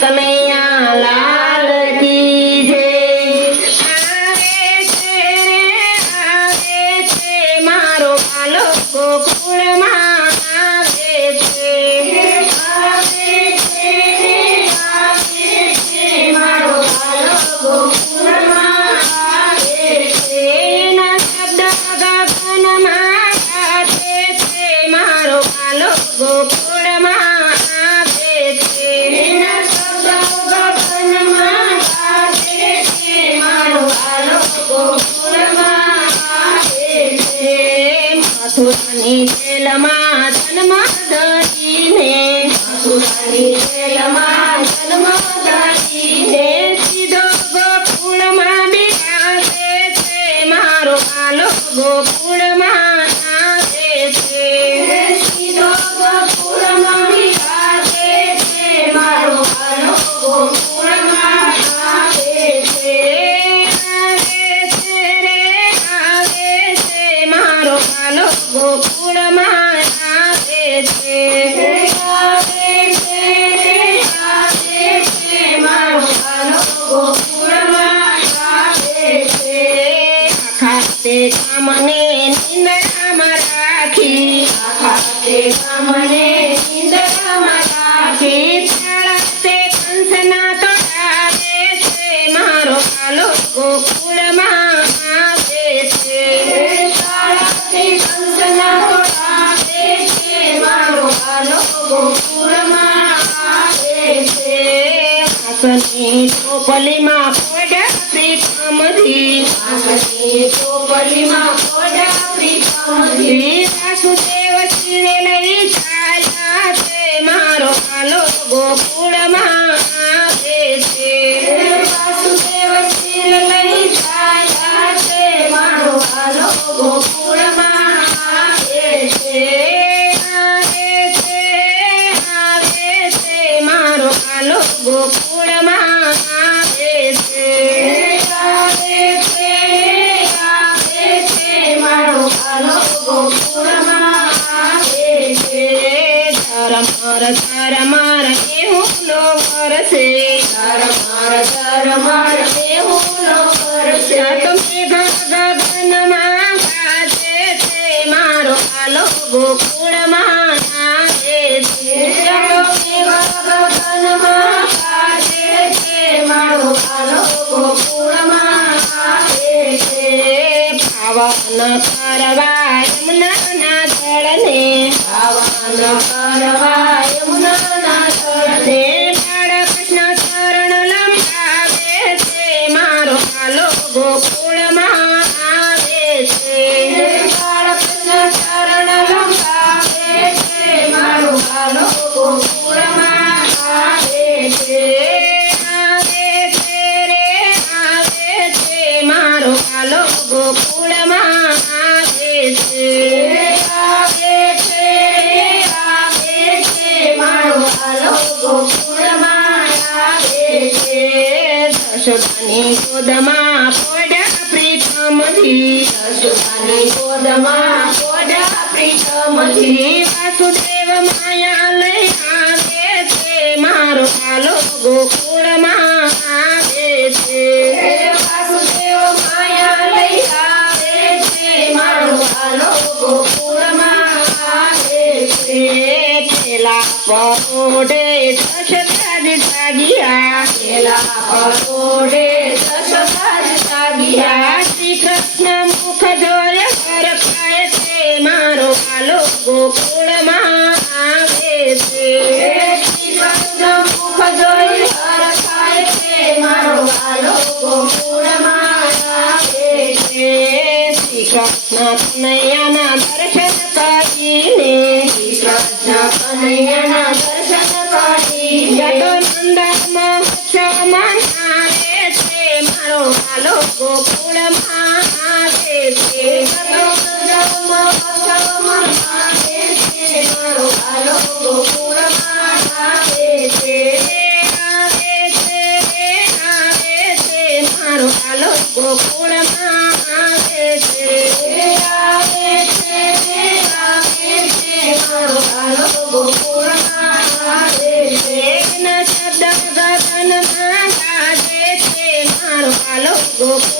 કનૈયા લાલ કી જય. આવે છે મારો પાલો ગોકુળમાં આવે છે. આવે છે મારો પાલો ગોકુળમાં આવે છે. એના શબ્દ ગગનમાં ગાજે છે મારો પાલો ગોકુળમાં આવે છે. એના શબ્દ ગગનમાં ગાજે છે મારો પાલો ગોકુળમાં આવે છે. મથુરાની જેલમાં જન્મ ધરીને, મથુરાની જેલમાં જન્મ ધરીને સીધો ગોકુળમાં બિરાજે છે મારો પાલો ગોકુળમાં આવે છે. સીધો ગોકુળમાં બિરાજે છે મારો પાલો ગોકુળમાં આવે છે. આવે છે મારો પાલો ગોકુળમાં આવે છે. આવે છે મારો પાલો ગોકુળમાં આવે છે. આખા તે કામને નિંદ્રામાં રાખી, આખા તે કામને નિંદ્રામાં રાખી તાળા તે કંસના તોડાવે છે મારો પાલો ગોકુળમાં આવે છે. તાળા તે કંસના તોડાવે છે મારો પાલો ગોકુળમાં આવે છે. આંખની ટોપલીમાં પોડા પ્રીતમથી, આંખની ટોપલીમાં પોડા પ્રીતમથી વાસુદેવ શિરે લઈ ચાલ્યા છે મારો પાલો ગોકુળમાં આવે છે. વાસુદેવ શિરે લઈ ચાલ્યા છે મારો પાલો ગોકુળમાં આવે છે. આવે છે મારો પાલો ગોકુળમાં આવે છે. આવે છે મારો પાલો ગોકુળમાં આવે છે. ધરમાર ધરમાર એવું નો કરશે, ધરમાર એવું નો કરશે. તમે ગગનમાં ગાજે છે મારો પાલો ગોકુળમાં આવે છે. ગગનમાં ગાજે છે મારો પાલો ગોકુળમાં આવે છે. પાવન કરવા યમુનાના જળને, પાવન કરવા યમુનાના જળને બાળકૃષ્ણ ચરણ લંબાવે છે મારો પાલો ગોકુળમાં આવે છે. બાળકૃષ્ણ ચરણ લંબાવે છે મારો પાલો ગોકુળમાં આવે છે. આવે છે મારો પાલો ગોકુળમાં આવે છે. આવે છે મારો પાલો ગોકુળમાં આવે છે. જશોદાની ગોદમાં પોડા પ્રીતમથી, જશોદાની ગોદમાં પોડા પ્રીતમથી વાસુદેવ માયા લઈ આવે છે મારો પાલો ગોકુળમાં આવે છે. વાસુદેવ માયા લઈ આવે છે મારો પાલો ગોકુળમાં આવે છે. પેલા પરોઢે દશરથ જાગ્યા, પેલા પરોઢે દશરથ જાગ્યા. શ્રી કૃષ્ણ મુખ જોય હરખાય છે મારો પાલો ગોકુળમાં આવે છે. શ્રી કૃષ્ણ મુખ જોય હરખાય છે મારો પાલો ગોકુળમાં આવે છે. શ્રી કૃષ્ણ કનૈયાના દર્શન કરીને, શ્રી કૃષ્ણ કનૈયાના દર્શન કરીને નંદન મહોત્સવમાં આવે છે મારો પાલો ગોકુળમાં આવે છે. નંદન મહોત્સવમાં આવે છે મારો પાલો ગોકુળમાં આવે છે. આવે છે મારો પાલો ગોકુળમાં આવે છે. આવે છે મારો પાલો ગોકુળમાં આવે છે. શબ્દ ગોકુળ